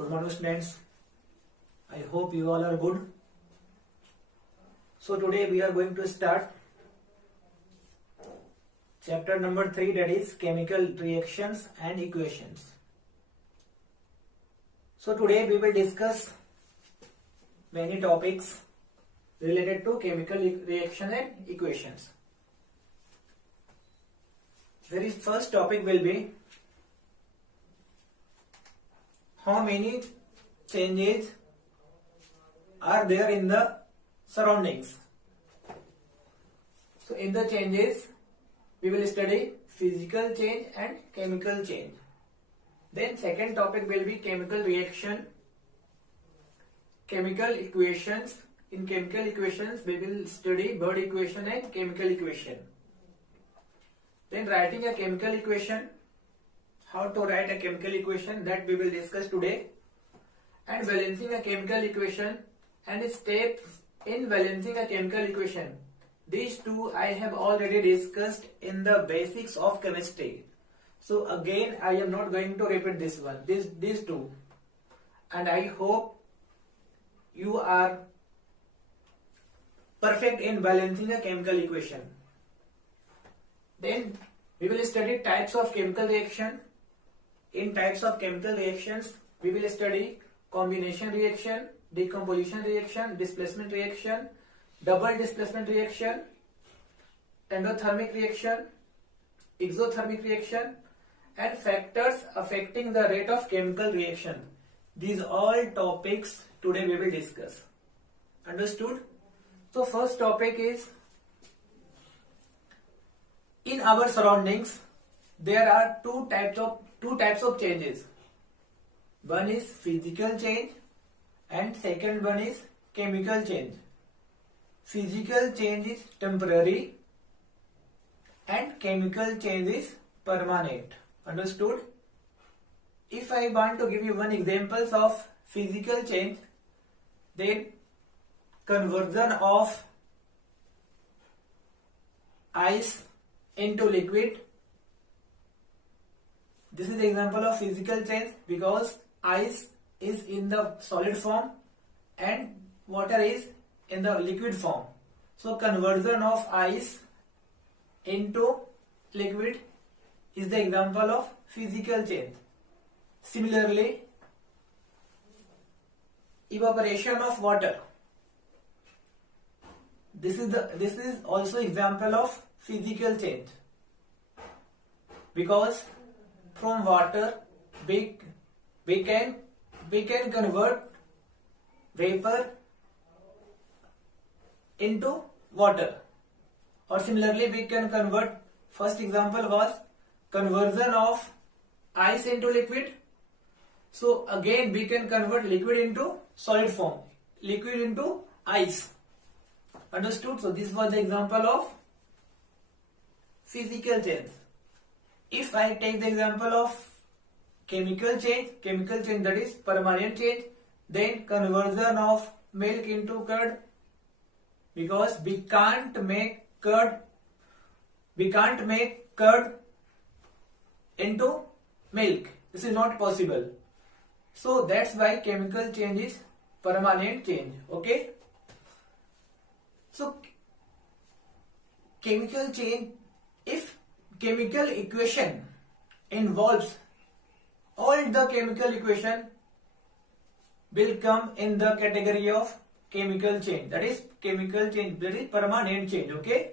Good morning, students. I hope you all are good. So today we are going to start chapter number 3, that is chemical reactions and equations. So today we will discuss many topics related to chemical reaction and equations. Very first topic will be how many changes are there in the surroundings. So in the changes we will study physical change and chemical change. Then second topic will be chemical reaction, chemical equations. In chemical equations we will study Bird equation and chemical equation. Then writing a chemical equation, how to write a chemical equation, that we will discuss today. And balancing a chemical equation and steps in balancing a chemical equation. These two I have already discussed in the basics of chemistry. So again I am not going to repeat this one, these two. And I hope you are perfect in balancing a chemical equation. Then we will study types of chemical reaction. In types of chemical reactions we will study combination reaction, decomposition reaction, displacement reaction, double displacement reaction, endothermic reaction, exothermic reaction, and factors affecting the rate of chemical reaction. These all topics today we will discuss. Understood? So first topic is, in our surroundings there are two types of changes. One is physical change and second one is chemical change. Physical change is temporary and chemical change is permanent. Understood? If I want to give you one example of physical change, then conversion of ice into liquid. This is the example of physical change, because ice is in the solid form and water is in the liquid form. So conversion of ice into liquid is the example of physical change. Similarly, evaporation of water. This is also example of physical change, because from water we can convert vapor into water, or similarly we can convert, first example was conversion of ice into liquid. So again we can convert liquid into solid form, liquid into ice. Understood? So this was the example of physical change. If I take the example of chemical change that is permanent change, then conversion of milk into curd, because we can't make curd into milk. This is not possible. So that's why chemical change is permanent change. Okay? So chemical change, if chemical equation involves all the chemical equation, will come in the category of chemical change. That is chemical change, that is permanent change. Okay?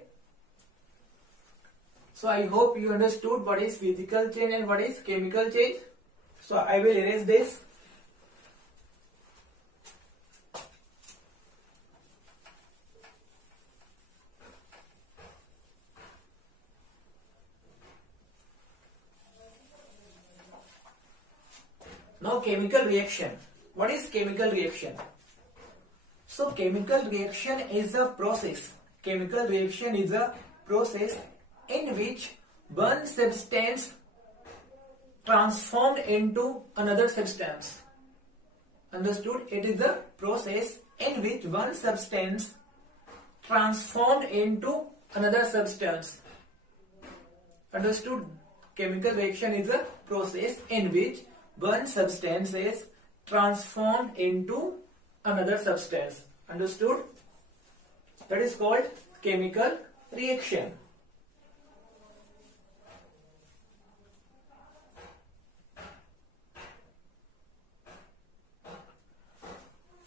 So I hope you understood what is physical change and what is chemical change. So I will erase this. Now chemical reaction. What is chemical reaction? So chemical reaction is a process. Chemical reaction is a process in which one substance transformed into another substance. Understood? It is a process in which one substance transformed into another substance. Understood? Chemical reaction is a process in which one substance is transformed into another substance. Understood? That is called chemical reaction.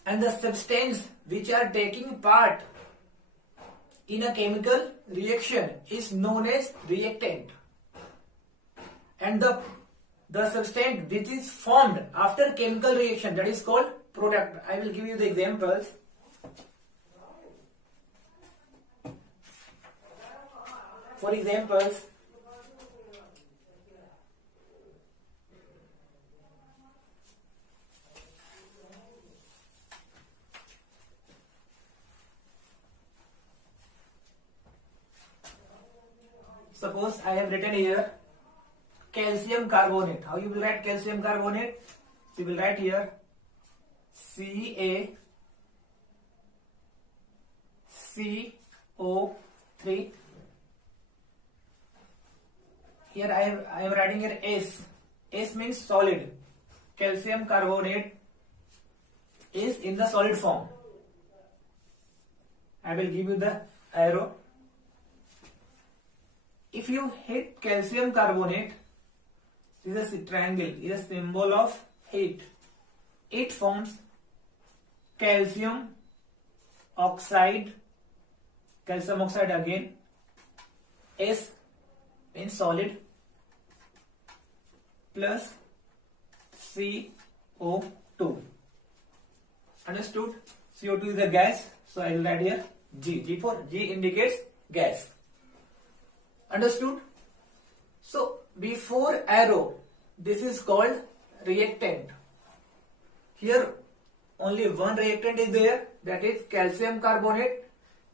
And the substance which are taking part in a chemical reaction is known as reactant. And the substance which is formed after chemical reaction, that is called product. I will give you the examples. For examples, suppose I have written here calcium carbonate. How you will write calcium carbonate? You will write here CaCO3. Here I am writing here S. S means solid. Calcium carbonate is in the solid form. I will give you the arrow. If you hit calcium carbonate, this is a triangle, is a symbol of heat. It forms calcium oxide again. S means solid plus CO2. Understood? CO2 is a gas, so I will write here G. G indicates gas. Understood? So before arrow, this is called reactant. Here only one reactant is there, that is calcium carbonate.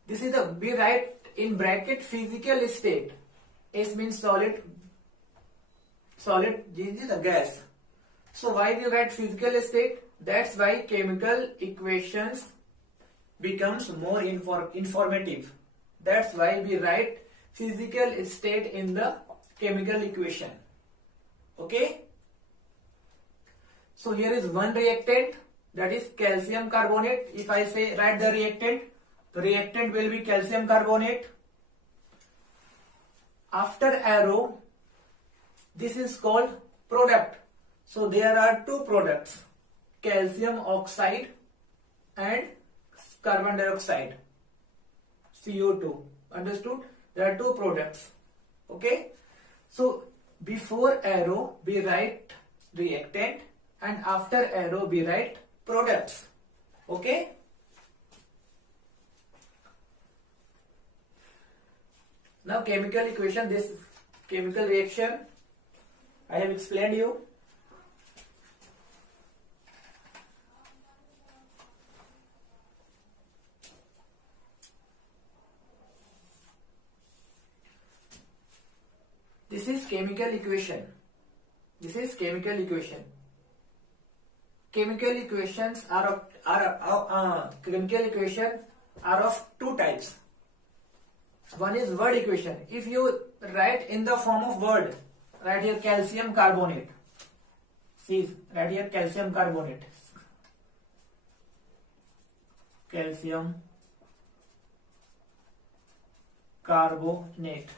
This is the, we write in bracket physical state. S means solid, G is the gas. So why we write physical state? That's why chemical equations becomes more informative. That's why we write physical state in the chemical equation. Okay? So here is one reactant, that is calcium carbonate. If I say write the reactant will be calcium carbonate. After arrow, this is called product. So there are two products, calcium oxide and carbon dioxide, CO2. Understood? There are two products. Okay? So before arrow we write reactant and after arrow we write products. Okay? Now chemical equation, this chemical reaction I have explained you. This is chemical equation. This is chemical equation. Chemical equations chemical equation are of two types. One is word equation. If you write in the form of word, write here calcium carbonate. See, write here calcium carbonate. Calcium carbonate.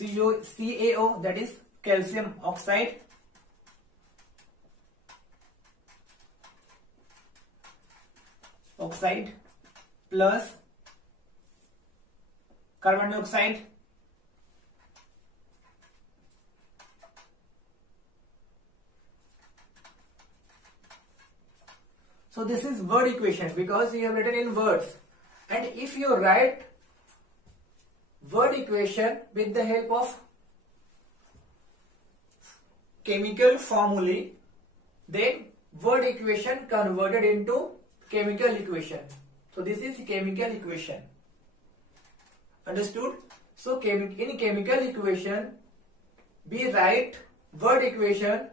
CaO, that is calcium oxide. Plus carbon dioxide so this is word equation because you have written in words, and if you write word equation with the help of chemical formulae, then word equation converted into chemical equation. So this is chemical equation. Understood? So in chemical equation we write word equation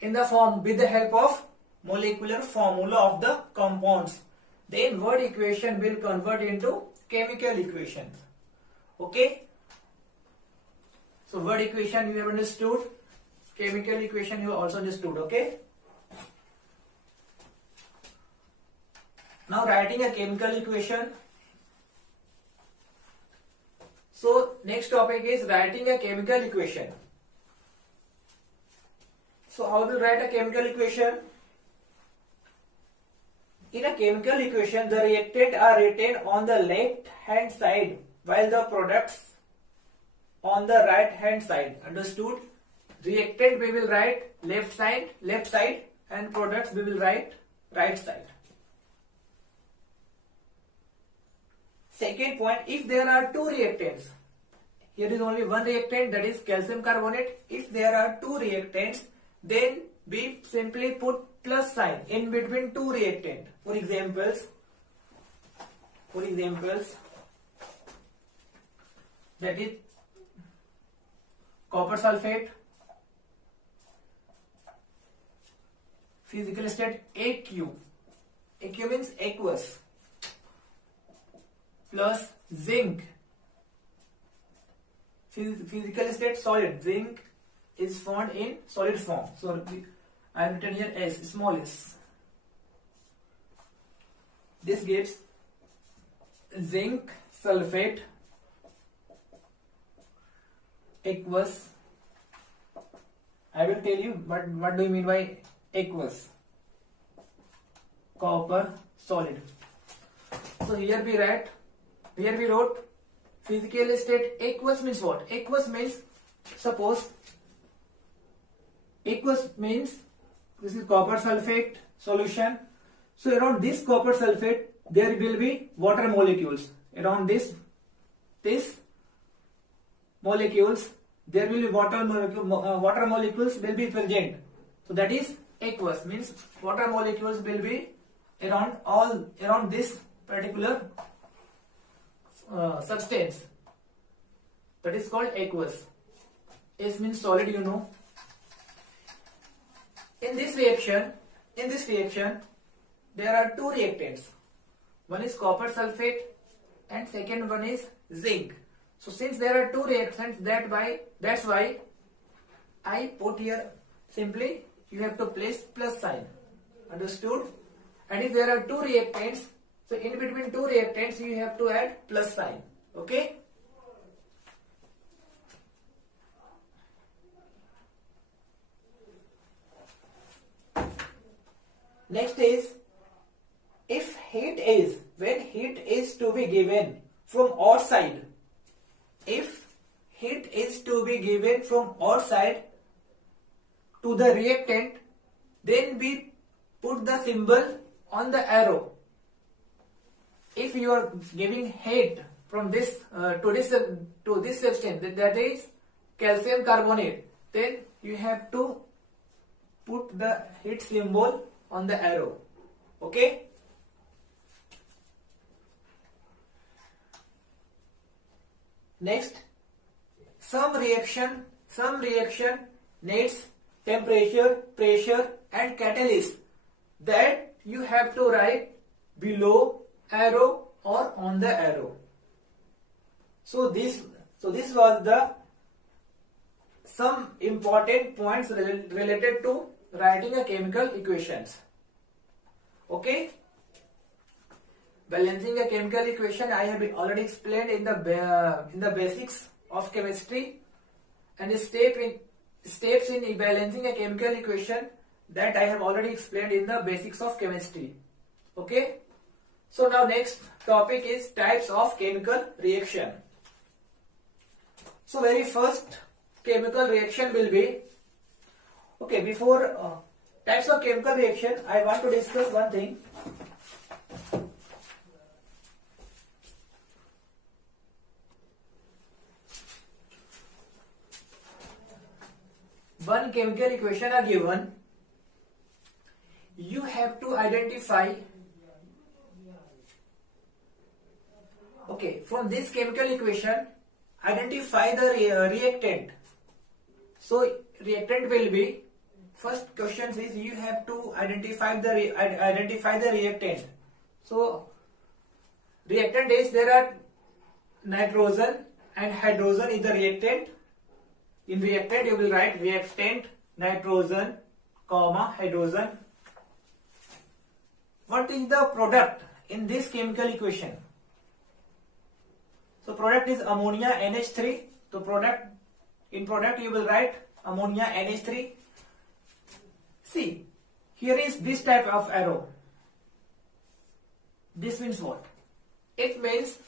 in the form with the help of molecular formula of the compounds. Then word equation will convert into chemical equation. Okay? So word equation you have understood. chemical equation you also understood. Okay. Now writing a chemical equation. So next topic is writing a chemical equation. So how to write a chemical equation? In a chemical equation, the reactant are written on the left hand side while the products on the right hand side. Understood? Reactant we will write left side, and products we will write right side. Second point, if there are two reactants, here is only one reactant, that is calcium carbonate. If there are two reactants, then we simply put plus sign in between two reactants. For examples, that is copper sulfate, physical state AQ. AQ means aqueous, plus zinc, physical state solid. Zinc is found in solid form. So I have written here S, small s. This gives zinc sulfate aqueous. I will tell you what do you mean by aqueous. Copper solid. So here we wrote physical state aqueous means what? Aqueous means, suppose aqueous means this is copper sulfate solution. So around this copper sulfate there will be water molecules. Around this molecules there will be water molecules will be present. So that is aqueous, means water molecules will be around this particular substance. That is called aqueous. S means solid, you know. In this reaction there are two reactants. One is copper sulfate and second one is zinc. So since there are two reactants, that's why I put here simply you have to place plus sign. Understood? And if there are two reactants, so in between two reactants you have to add plus sign. Okay? Next is, when heat is to be given from outside, to the reactant, then we put the symbol on the arrow. If you are giving heat from this to this substance, that is calcium carbonate, then you have to put the heat symbol on the arrow. Okay? Next, some reaction needs temperature, pressure and catalyst, that you have to write below arrow or on the arrow. So this was the some important points related to writing a chemical equations. Okay? Balancing a chemical equation I have already explained in the basics of chemistry, and steps in balancing a chemical equation that I have already explained in the basics of chemistry. Okay? So now next topic is types of chemical reaction. So very first chemical reaction will be, okay, before types of chemical reaction I want to discuss one thing. One chemical equation are given, you have to identify, okay, from this chemical equation identify the reactant. So reactant will be, first question is you have to identify the reactant. So reactant is, there are nitrogen and hydrogen in the reactant. In reactant you will write reactant nitrogen, comma, hydrogen. What is the product in this chemical equation? So product is ammonia NH3. So in product you will write ammonia NH3. See, here is this type of arrow. This means what? It means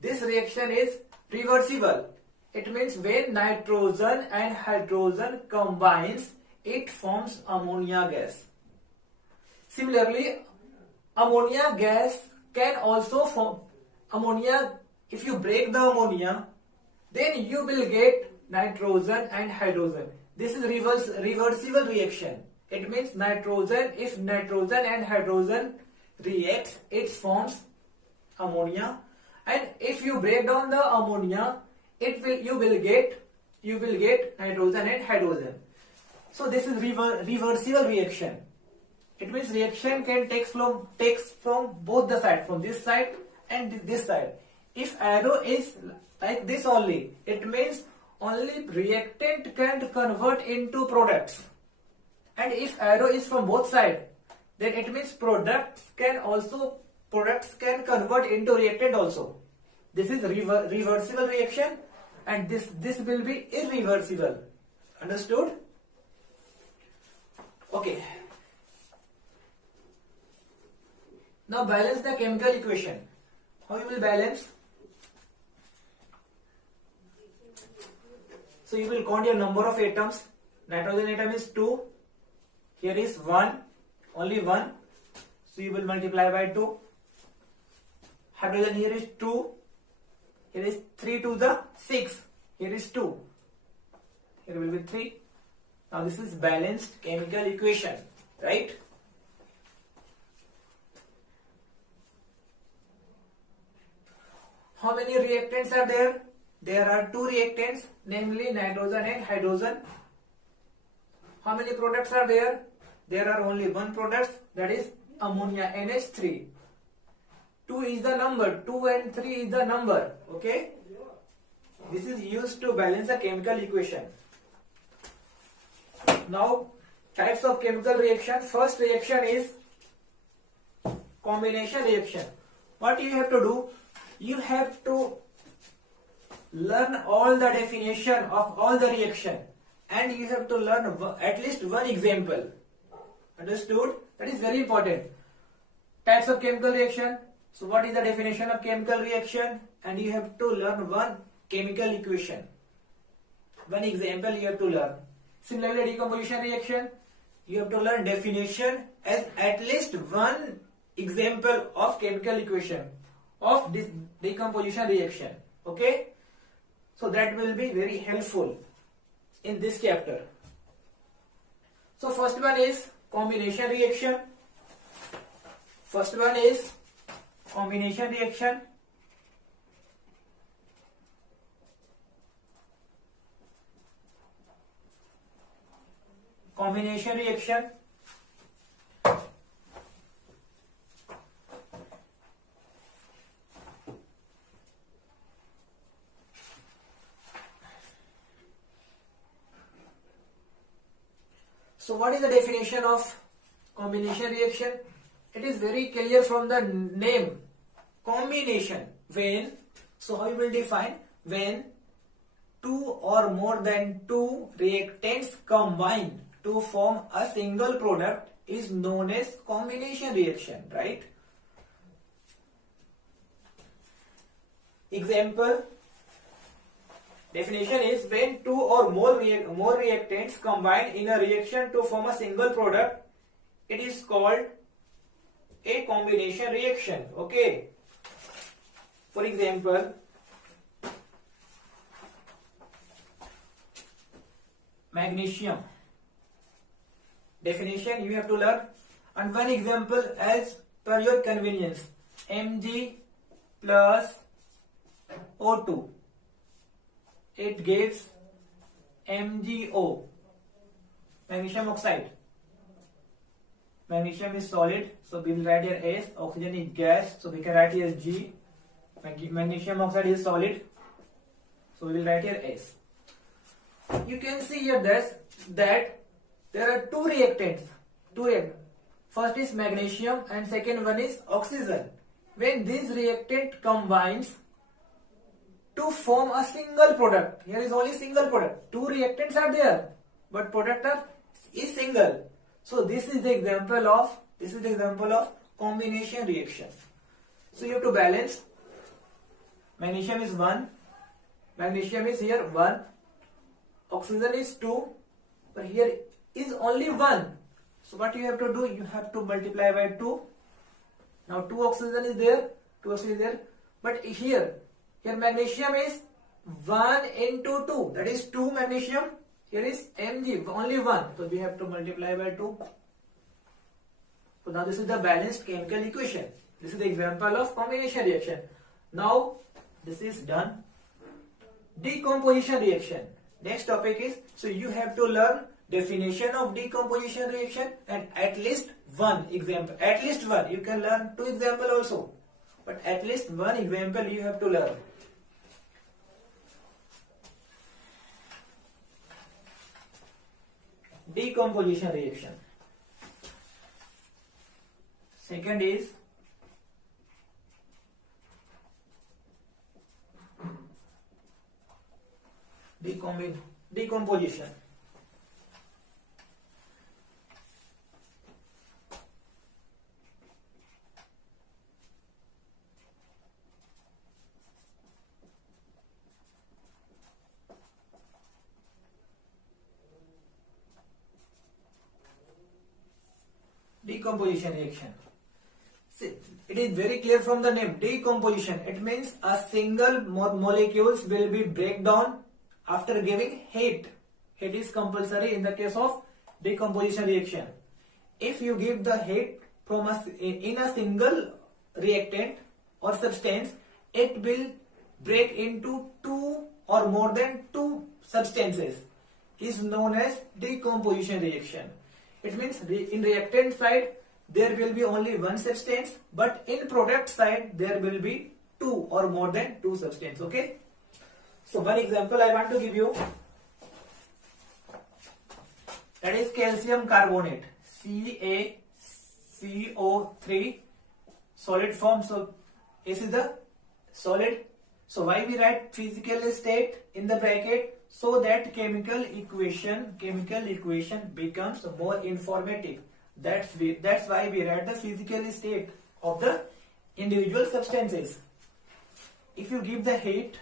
this reaction is reversible. It means when nitrogen and hydrogen combines, it forms ammonia gas. Similarly, ammonia gas can also form ammonia. If you break the ammonia, then you will get nitrogen and hydrogen. This is reversible reaction. It means if nitrogen and hydrogen reacts, it forms ammonia. And if you break down the ammonia, you will get nitrogen and hydrogen. So this is reversible reaction. It means reaction can takes from both the sides, from this side and this side. If arrow is like this only, it means only reactant can convert into products. And if arrow is from both sides, then it means products can convert into reactant also. This is reversible reaction, and this will be irreversible. Understood? Okay. Now balance the chemical equation. How you will balance? So you will count your number of atoms. Nitrogen atom is 2. Here is 1. Only 1. So you will multiply by 2. Hydrogen here is 2. Here is 3 to the 6. Here is 2. Here will be 3. Now this is balanced chemical equation, right? How many reactants are there? There are 2 reactants, namely nitrogen and hydrogen. How many products are there? There are only 1 product, that is ammonia NH3. 2 is the number, 2 and 3 is the number, okay? This is used to balance the chemical equation. Now, types of chemical reaction. First reaction is combination reaction. What you have to do? You have to learn all the definition of all the reaction, and you have to learn at least one example. Understood? That is very important. Types of chemical reaction. So what is the definition of chemical reaction? And you have to learn one chemical equation. One example you have to learn. Similarly, decomposition reaction. You have to learn definition as at least one example of chemical equation of this decomposition reaction. Okay? So that will be very helpful in this chapter. So first one is combination reaction. First one is combination reaction. Combination reaction. So what is the definition of combination reaction? It is very clear from the name. Combination. When, so how you will define? When 2 or more than 2 reactants combine to form a single product is known as combination reaction, right? Example. Definition is when 2 or more reactants combine in a reaction to form a single product, it is called a combination reaction. Okay. For example, magnesium. Definition you have to learn, and one example as per your convenience. Mg plus O2. It gives MgO, magnesium oxide. Magnesium is solid, so we will write here S. Oxygen is gas, so we can write here G. Magnesium oxide is solid, so we will write here S. You can see here that there are two reactants. First is magnesium and second one is oxygen. When this reactant combines to form a single product, here is only single product. Two reactants are there, but product is single. So this is the example of combination reaction. So you have to balance. Magnesium is 1, magnesium is here 1, oxygen is 2, but here is only 1. So what you have to do? You have to multiply by 2. Now 2 oxygen is there, but here magnesium is 1 into 2, that is 2 magnesium. Here is Mg, only 1, so we have to multiply by 2. So now this is the balanced chemical equation. This is the example of combination reaction. Now this is done. Decomposition reaction. Next topic is, so you have to learn definition of decomposition reaction and at least one example. At least one. You can learn 2 examples also, but at least one example you have to learn. Decomposition reaction. Second is decomposition. Decomposition reaction. See, it is very clear from the name, decomposition. It means a single molecules will be break down after giving heat. Heat is compulsory in the case of decomposition reaction. If you give the heat from in a single reactant or substance, it will break into 2 or more than 2 substances. Is known as decomposition reaction. It means in reactant side there will be only one substance, but in product side there will be 2 or more than 2 substances. Okay. So one example I want to give you, that is calcium carbonate, CaCO3, solid form. So this is the solid. So why we write physical state in the bracket? So that chemical equation becomes more informative. That's why we write the physical state of the individual substances. If you give the heat,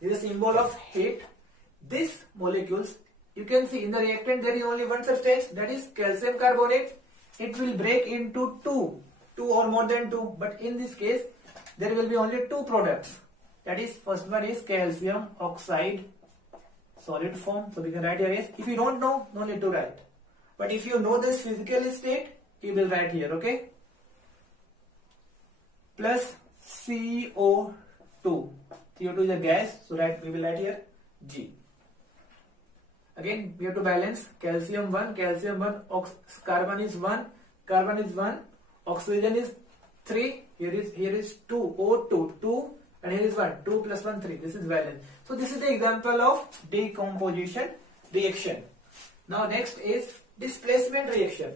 this is a symbol of heat. These molecules, you can see in the reactant there is only one substance, that is calcium carbonate. It will break into 2 or more than 2, but in this case there will be only 2 products. That is, first one is calcium oxide, solid form. So we can write here is, if you don't know, no need to write. But if you know this physical state, you will write here, okay? Plus CO2. CO2 is a gas, so we will write here G. Again, we have to balance. Calcium 1, carbon is 1, oxygen is 3, here is 2, O2, 2, and here is 1, 2 plus 1, 3. This is valence. So this is the example of decomposition reaction. Now next is displacement reaction.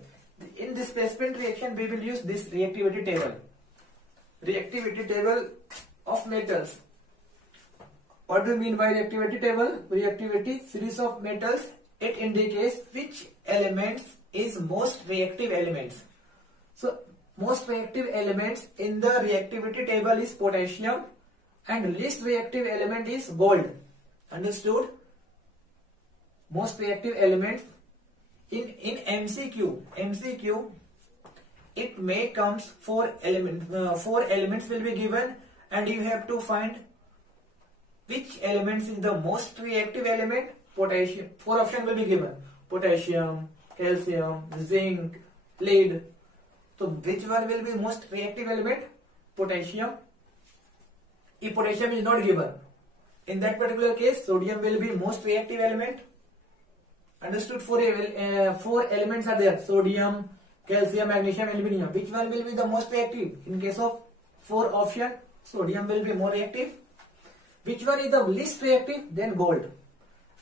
In displacement reaction, we will use this reactivity table. Reactivity table of metals. What do you mean by reactivity table? Reactivity, series of metals. It indicates which elements is most reactive elements. So most reactive elements in the reactivity table is potassium, and least reactive element is gold. Understood? Most reactive elements in MCQ, it may comes 4 elements. 4 elements will be given, and you have to find which elements is the most reactive element. Potassium. 4 options will be given: potassium, calcium, zinc, lead. So which one will be most reactive element? Potassium. If potassium is not given, in that particular case, sodium will be most reactive element. Understood? 4 elements are there: sodium, calcium, magnesium, aluminum. Which one will be the most reactive? In case of 4 option, sodium will be more reactive. Which one is the least reactive? Then gold.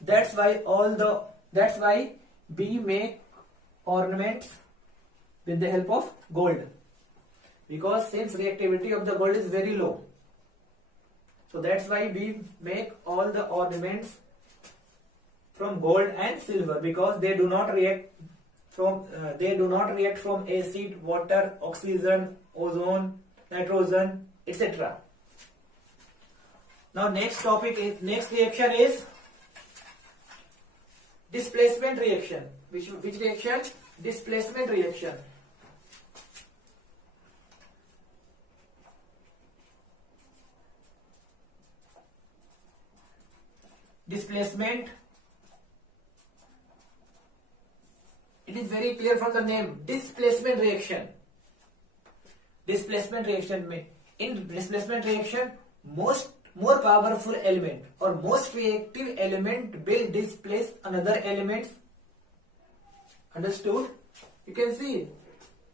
That's why all That's why B make ornaments with the help of gold, because since reactivity of the gold is very low, so that's why we make all the ornaments from gold and silver, because they do not react from acid, water, oxygen, ozone, nitrogen, etc. Now next reaction is displacement reaction. Which reaction? Displacement reaction. Displacement, it is very clear from the name, displacement reaction. Displacement reaction में, in displacement reaction, more powerful element or most reactive element will displace another elements. Understood? You can see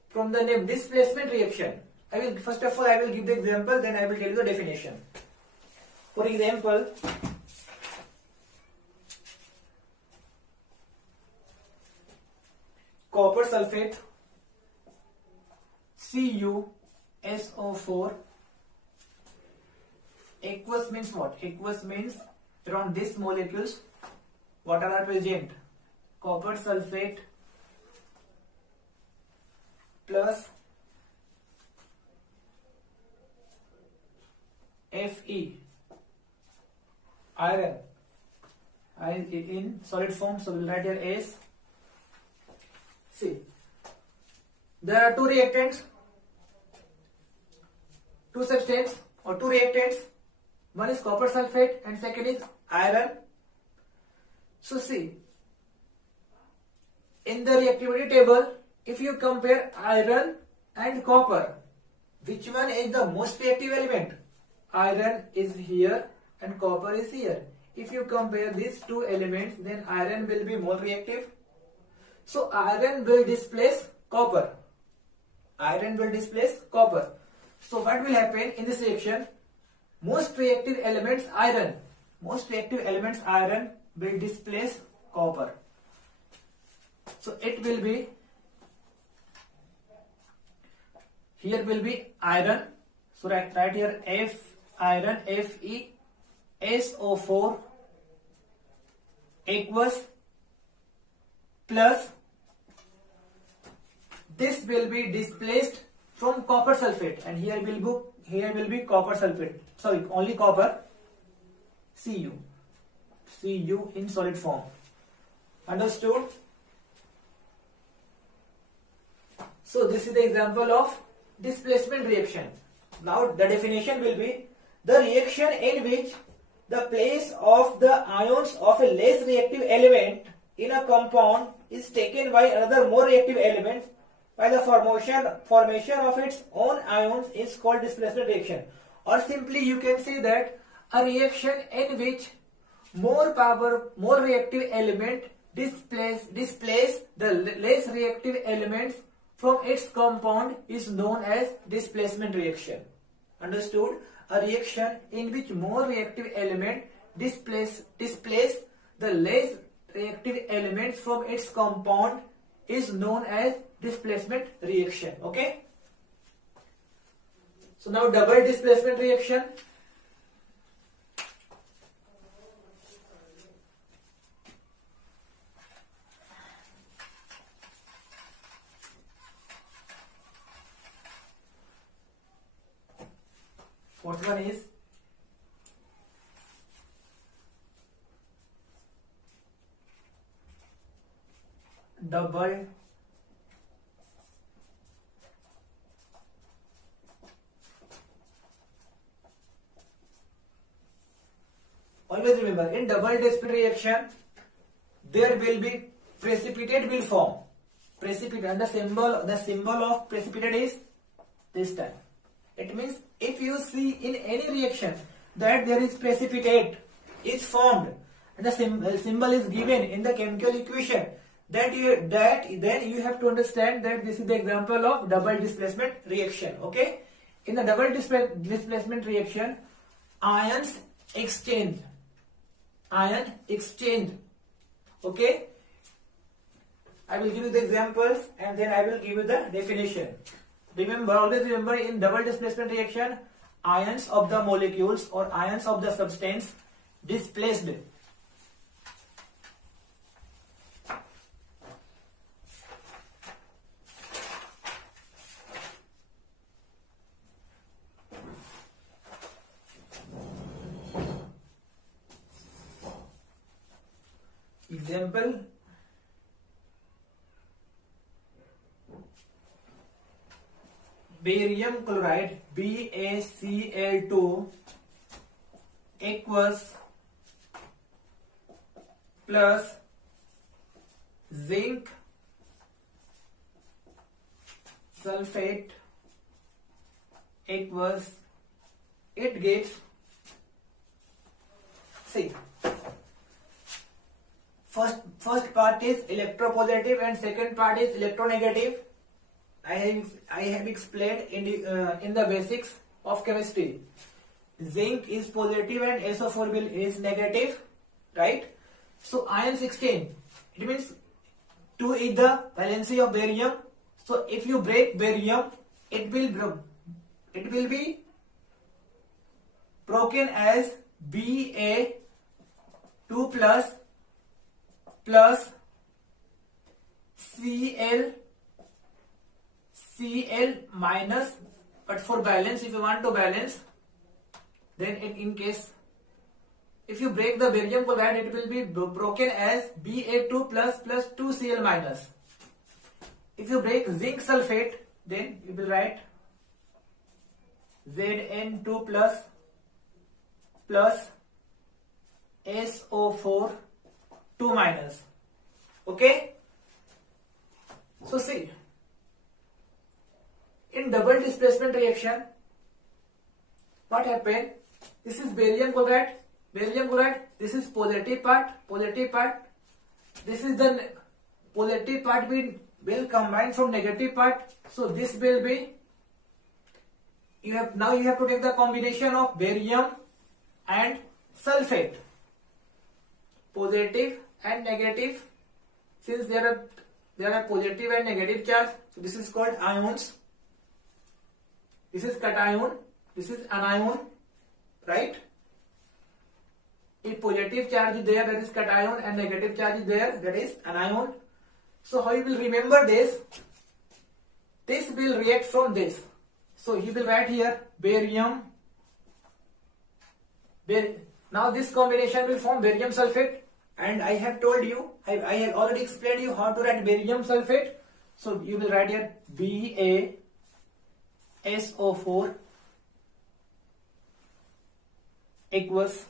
from the name displacement reaction. First of all I will give the example, then I will tell you the definition. For example, copper sulfate, CuSO4. Aqueous means what? Aqueous means around these molecules what are present? Copper sulfate plus Fe, iron. In solid form, so we'll write here S. See, there are two reactants, two substances or two reactants. One is copper sulfate and second is iron. So see, in the reactivity table, if you compare iron and copper, which one is the most reactive element? Iron is here and copper is here. If you compare these two elements, then iron will be more reactive. So iron will displace copper. Iron will displace copper. So what will happen in this reaction? Most reactive elements iron. Most reactive elements iron will displace copper. So it will be, here will be iron. So write here F iron, Fe, SO4 aqueous plus this will be displaced from copper sulfate, and here will be copper sulfate. Sorry, only copper, Cu in solid form. Understood? So this is the example of displacement reaction. Now the definition will be the reaction in which the place of the ions of a less reactive element in a compound is taken by another more reactive element by the formation of its own ions is called displacement reaction. Or simply you can say that a reaction in which more reactive element displace the less reactive elements from its compound is known as displacement reaction. Understood? A reaction in which more reactive element displace the less reactive elements from its compound is known as displacement reaction. Okay? So now double displacement reaction. Fourth one is double always remember, in double displacement reaction there will be precipitate will form. Precipitate, and the symbol of precipitate is this type. It means if you see in any reaction that there is precipitate is formed and the symbol is given in the chemical equation, then you have to understand that this is the example of double displacement reaction. Okay? In the double displacement reaction, ions exchange. Okay? I will give you the examples and then I will give you the definition. Remember, always remember, in double displacement reaction, ions of the molecules or ions of the substance displaced. Example, barium chloride BaCl2 aqueous plus zinc sulfate aqueous, it gives, see, first part is electropositive and second part is electronegative. I have explained in the basics of chemistry. Zinc is positive and SO4 is negative, right? So ions exchange. It means 2 is the valency of barium. So if you break barium, it will be broken as Ba2 plus Cl minus, but for balance, if you want to balance, then in case if you break the barium chloride, it will be broken as Ba2 plus 2Cl minus. If you break zinc sulfate, then you will write Zn2 plus SO4 2 minus. Okay, so see, in double displacement reaction, what happened? This is barium chloride. This is positive part. This is the positive part will combine from negative part. So this will be, you have to take the combination of barium and sulfate, positive and negative. Since there are positive and negative charge, so this is called ions. This is cation, this is anion, right? If positive charge is there, that is cation, and negative charge is there, that is anion. So how you will remember this? This will react from this. So you will write here barium. Now this combination will form barium sulfate, and I have told you, I have already explained you how to write barium sulfate. So you will write here BaSO4 aqueous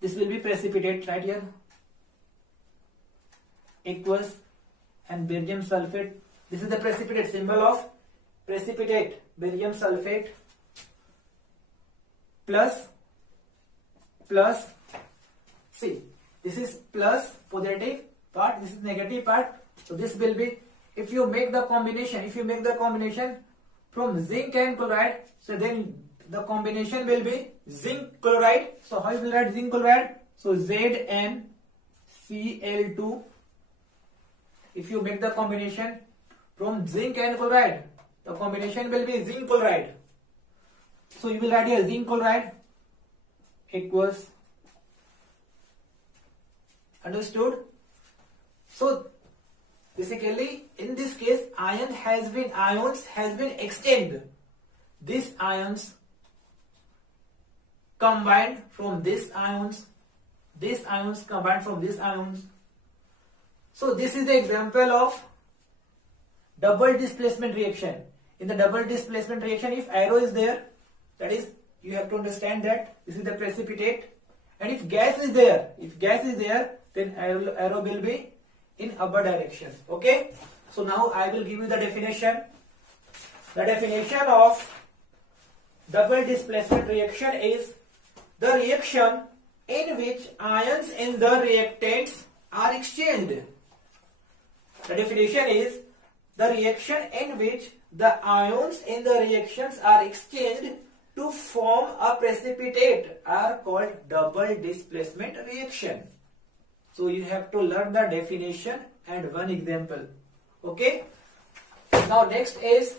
this will be precipitate right here, aqueous, and barium sulfate. This is the precipitate, symbol of precipitate, barium sulfate plus, see, this is plus positive part, this is negative part. So this will be, if you make the combination from zinc and chloride, so then the combination will be zinc chloride. So how you will write zinc chloride? So ZnCl2. If you make the combination from zinc and chloride, the combination will be zinc chloride. So you will write here zinc chloride aqueous. Understood? So basically, in this case, ions has been exchanged. These ions combined from these ions combined from these ions. So this is the example of double displacement reaction. In the double displacement reaction, if arrow is there, that is, you have to understand that this is the precipitate, and if gas is there, then arrow will be in upward direction. Okay, so now I will give you the definition. The definition of double displacement reaction is the reaction in which ions in the reactants are exchanged. The definition is the reaction in which the ions in the reactions are exchanged to form a precipitate are called double displacement reaction. So you have to learn the definition and one example. Okay. Now next is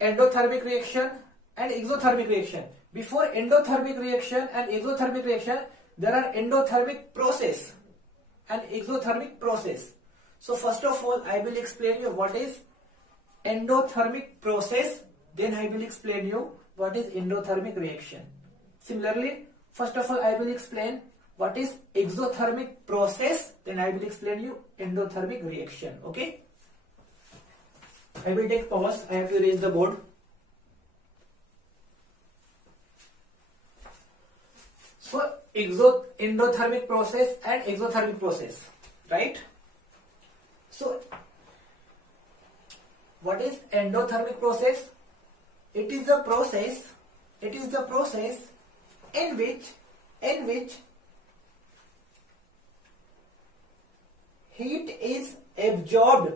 endothermic reaction and exothermic reaction. Before endothermic reaction and exothermic reaction, there are endothermic process and exothermic process. So first of all, I will explain you what is endothermic process. Then I will explain you what is endothermic reaction. Similarly, first of all, I will explain what is exothermic process. Then I will explain you endothermic reaction. Okay. I will take pause. I have to erase the board. So endothermic process and exothermic process, right? So what is endothermic process? It is the process in which heat is absorbed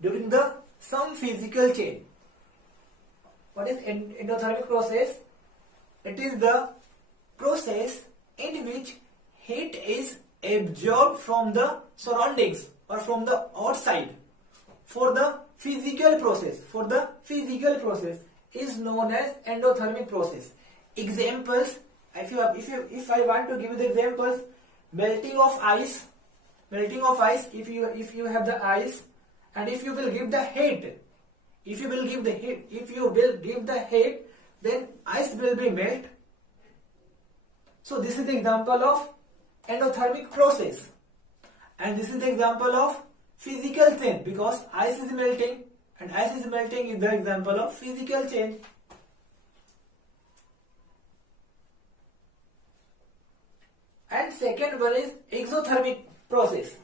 during some physical change. What is endothermic process? It is the process in which heat is absorbed from the surroundings or from the outside for the physical process. For the physical process is known as endothermic process. Examples, if I want to give you the examples, melting of ice. If you have the ice, and if you will give the heat, then ice will be melt. So this is the example of endothermic process, and this is the example of physical change, because ice is melting, and ice is melting is the example of physical change. And second one is exothermic process.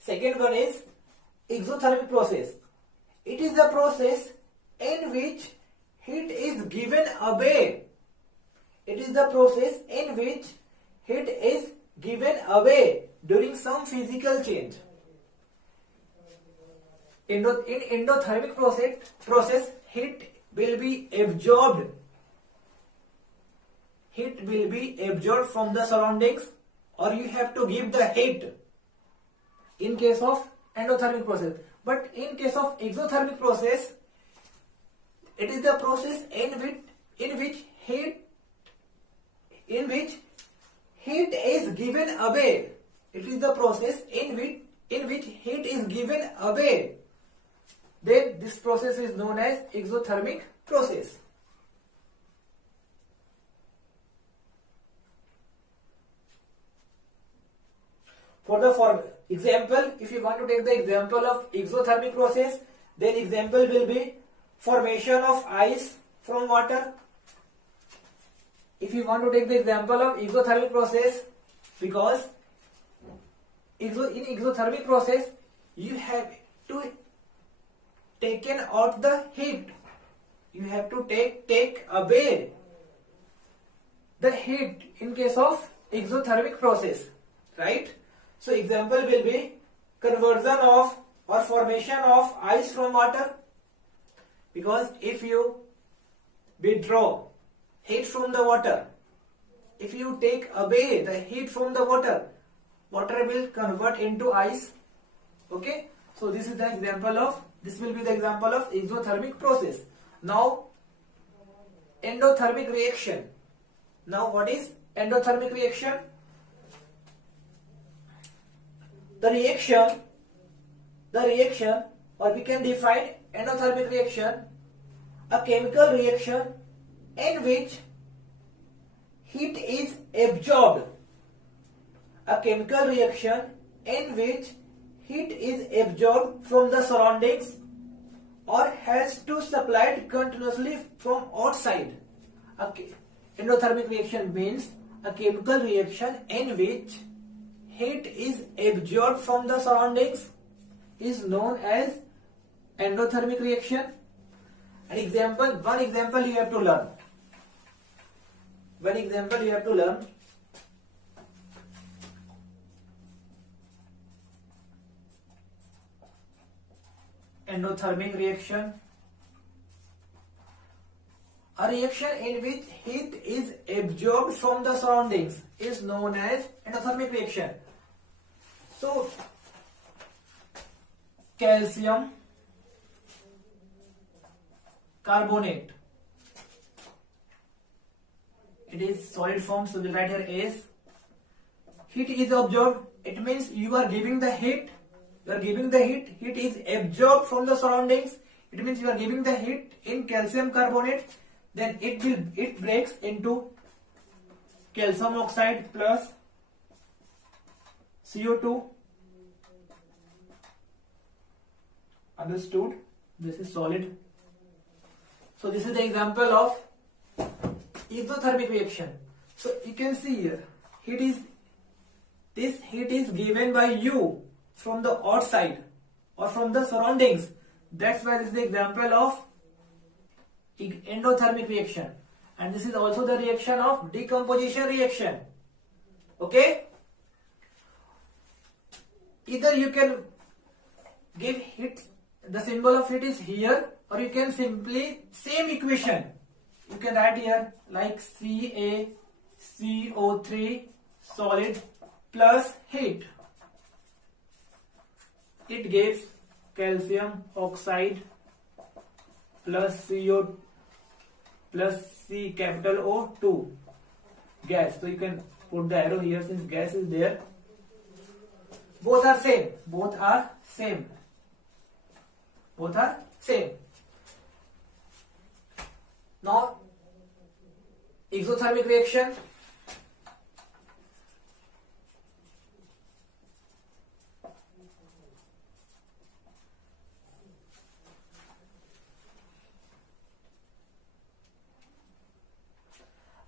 Second one is exothermic process. It is the process in which heat is given away. It is the process in which heat is given away during some physical change. In endothermic process, heat will be absorbed. Heat will be absorbed from the surroundings, or you have to give the heat in case of endothermic process. But in case of exothermic process, it is the process in which heat is given away. It is the process in which heat is given away. Then this process is known as exothermic process. For example, if you want to take the example of exothermic process, then example will be formation of ice from water. If you want to take the example of exothermic process, because in exothermic process you have to taken out the heat. You have to take away the heat in case of exothermic process, right? So example will be conversion of or formation of ice from water, because if you withdraw heat from the water, if you take away the heat from the water, water will convert into ice. Okay, so this will be the example of exothermic process. Now endothermic reaction. Now what is endothermic reaction? The reaction, or we can define endothermic reaction, a chemical reaction in which heat is absorbed. A chemical reaction in which heat is absorbed from the surroundings or has to supplied continuously from outside. Endothermic reaction means a chemical reaction in which heat is absorbed from the surroundings is known as endothermic reaction. One example you have to learn. Endothermic reaction. A reaction in which heat is absorbed from the surroundings is known as endothermic reaction. So, calcium carbonate. It is solid form, so we'll write here as heat is absorbed. It means you are giving the heat. You are giving the heat. Heat is absorbed from the surroundings. It means you are giving the heat in calcium carbonate. Then it breaks into calcium oxide plus CO2. Understood? This is solid. So this is the example of exothermic reaction. So you can see here, this heat is given by you from the outside or from the surroundings. That's why this is the example of endothermic reaction. And this is also the reaction of decomposition reaction. Okay? Either you can give heat, the symbol of heat is here, or you can simply same equation. You can write here like CaCO3 solid plus heat. It gives calcium oxide plus CO plus C capital O2 gas. So you can put the arrow here since gas is there. Both are same. Both are same. Both are same. Now, exothermic reaction.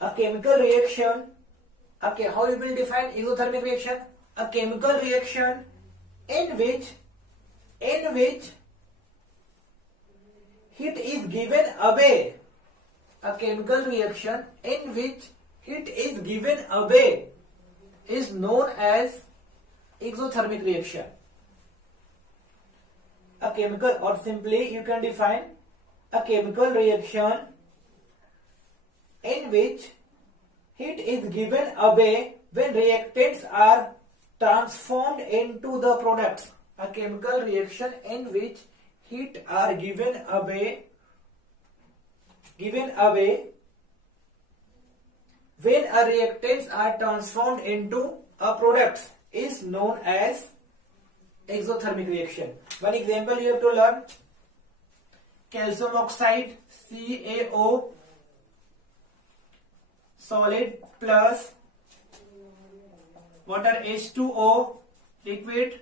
A chemical reaction. Okay, how you will define exothermic reaction? A chemical reaction in which heat is given away. A chemical reaction in which heat is given away is known as exothermic reaction. A chemical, or simply you can define a chemical reaction in which heat is given away when reactants are transformed into the products. A chemical reaction in which heat are given away when a reactants are transformed into a products is known as exothermic reaction. One example you have to learn: calcium oxide CaO solid plus water H2O liquid.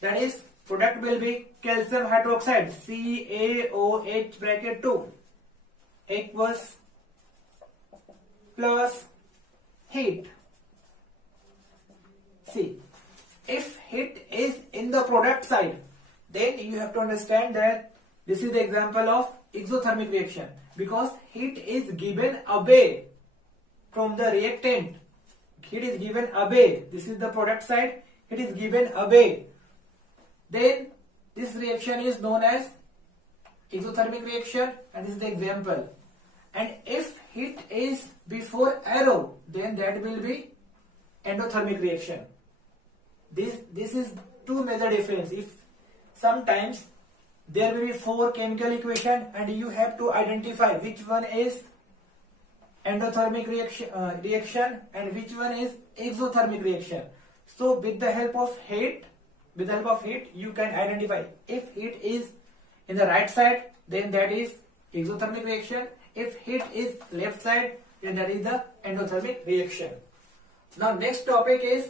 That is, product will be calcium hydroxide CaOH bracket 2 aqueous plus heat. See, if heat is in the product side, then you have to understand that this is the example of exothermic reaction, because heat is given away from the reactant. Heat is given away. This is the product side. It is given away. Then this reaction is known as exothermic reaction, and this is the example. And if heat is before arrow, then that will be endothermic reaction. This is two major difference. If sometimes there will be 4 chemical equation and you have to identify which one is endothermic reaction and which one is exothermic reaction. So with the help of heat, you can identify. If heat is in the right side, then that is exothermic reaction. If heat is left side, then that is the endothermic reaction. Now next topic is,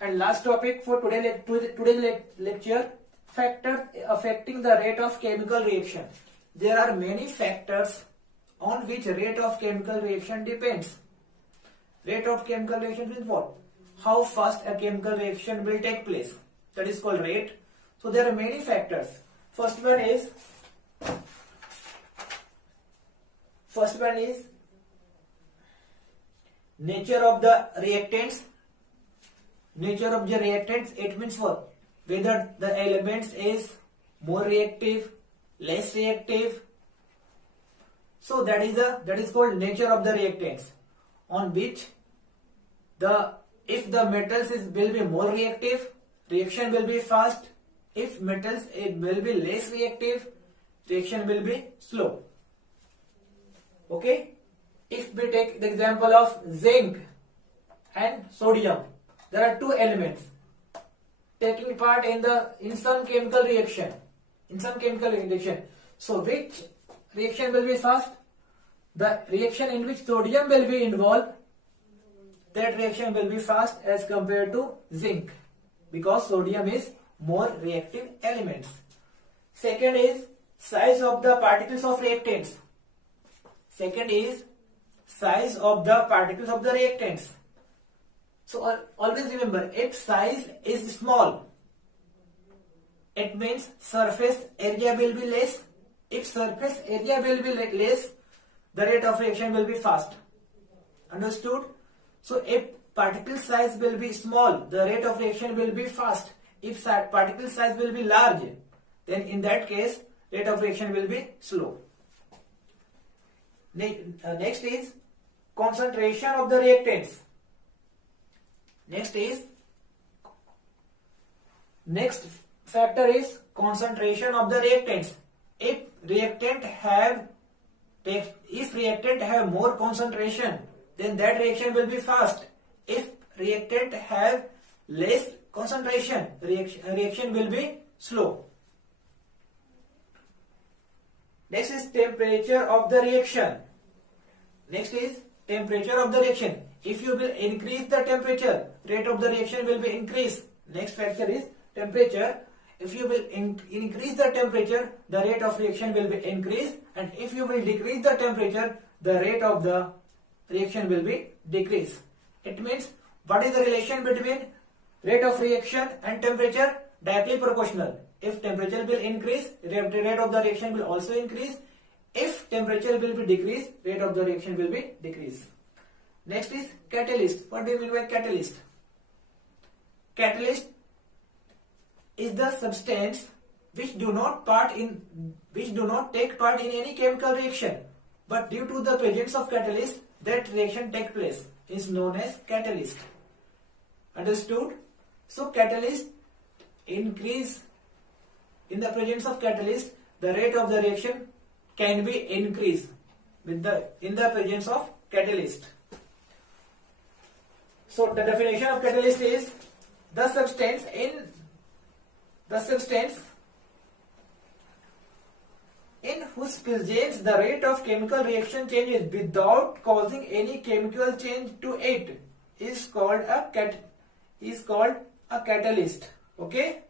and last topic for today's lecture, factors affecting the rate of chemical reaction. There are many factors on which rate of chemical reaction depends. Rate of chemical reaction is what? How fast a chemical reaction will take place. That is called rate. So there are many factors. First one is nature of the reactants. Nature of the reactants, it means what? Whether the elements is more reactive, less reactive. So that is called nature of the reactants, on which if the metals will be more reactive, reaction will be fast. If metals it will be less reactive, reaction will be slow. Okay. If we take the example of zinc and sodium, there are two elements taking part in some chemical reaction. So which reaction will be fast? The reaction in which sodium will be involved, that reaction will be fast as compared to zinc, because sodium is more reactive elements. Second is size of the particles of reactants. So always remember, if size is small, it means surface area will be less. If surface area will be less, the rate of reaction will be fast. Understood? So if particle size will be small, the rate of reaction will be fast. If particle size will be large, then in that case, rate of reaction will be slow. Next is concentration of the reactants. Next factor is concentration of the reactants. If reactant have more concentration, then that reaction will be fast. If reactant have less concentration, reaction will be slow. Next is temperature of the reaction. If you will increase the temperature, rate of the reaction will be increased. Next factor is temperature. If you will increase the temperature, the rate of reaction will be increased, and if you will decrease the temperature, the rate of the reaction will be decreased. It means, what is the relation between rate of reaction and temperature? Directly proportional. If temperature will increase, rate of the reaction will also increase. If temperature will be decreased, rate of the reaction will be decreased. Next is catalyst. What do you mean by catalyst? Catalyst is the substance which do not take part in any chemical reaction, but due to the presence of catalyst, that reaction take place, is known as catalyst. Understood? So catalyst increase, in the presence of catalyst, the rate of the reaction can be increased in the presence of catalyst. So the definition of catalyst is the substance in whose presence the rate of chemical reaction changes without causing any chemical change to it is called a catalyst. Okay?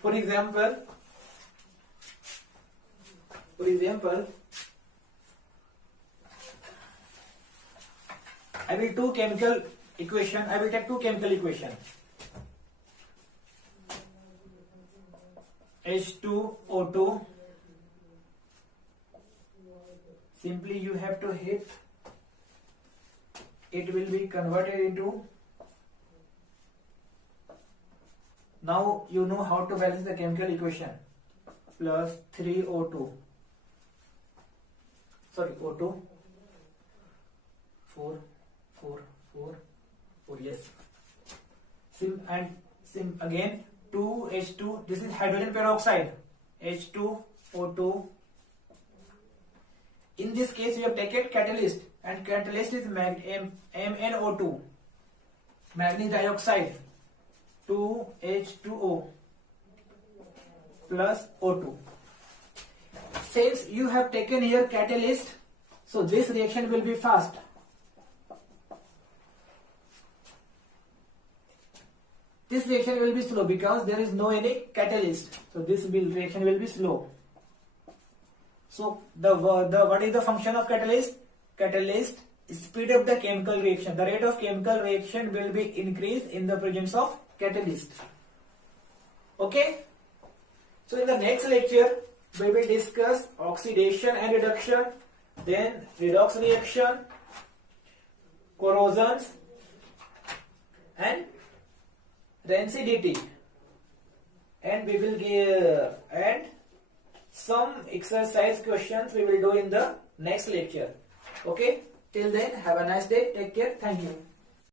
For example, I will take two chemical equation. H2O2. Simply you have to hit. It will be converted into. Now you know how to balance the chemical equation. Plus 3O2. Sorry, O2. 4. Yes. Again 2H2. This is hydrogen peroxide. H2O2. In this case, we have taken catalyst, and catalyst is MnO2, manganese dioxide, 2H2O plus O2. Since you have taken here catalyst, so this reaction will be fast. This reaction will be slow because there is no any catalyst. So this reaction will be slow. So what is the function of catalyst? Catalyst speed up the chemical reaction. The rate of chemical reaction will be increased in the presence of catalyst. Okay. So in the next lecture we will discuss oxidation and reduction, then redox reaction, corrosions, and rancidity, and we will give some exercise questions we will do in the next lecture. Okay, till then have a nice day, take care, thank you.